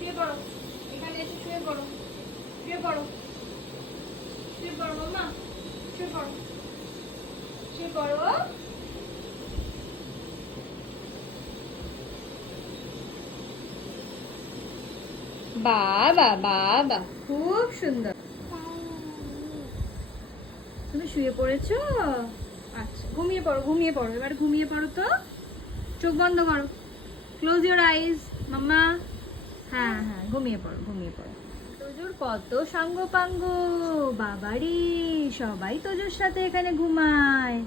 শুয়ে পড়ো, এখানে এসে শুয়ে পড়ো, শুয়ে পড়ো, শুয়ে পড়ো মাম্মা, শুয়ে পড়ো, শুয়ে পড়ো। বাবা বাবা, খুব সুন্দর। তুমি শুয়ে পড়েছো? আচ্ছা, ঘুমিয়ে পড়ো, ঘুমিয়ে পড়ো, এবার ঘুমিয়ে পড়ো তো। চোখ বন্ধ করো, ক্লোজ ইওর আইজ মাম্মা। হ্যাঁ হ্যাঁ, ঘুমিয়ে পড়ো, ঘুমিয়ে পড়ো। তোজোর কত সাঙ্গ পাঙ্গ, বাবারি, সবাই তোজোর সাথে এখানে ঘুমায়।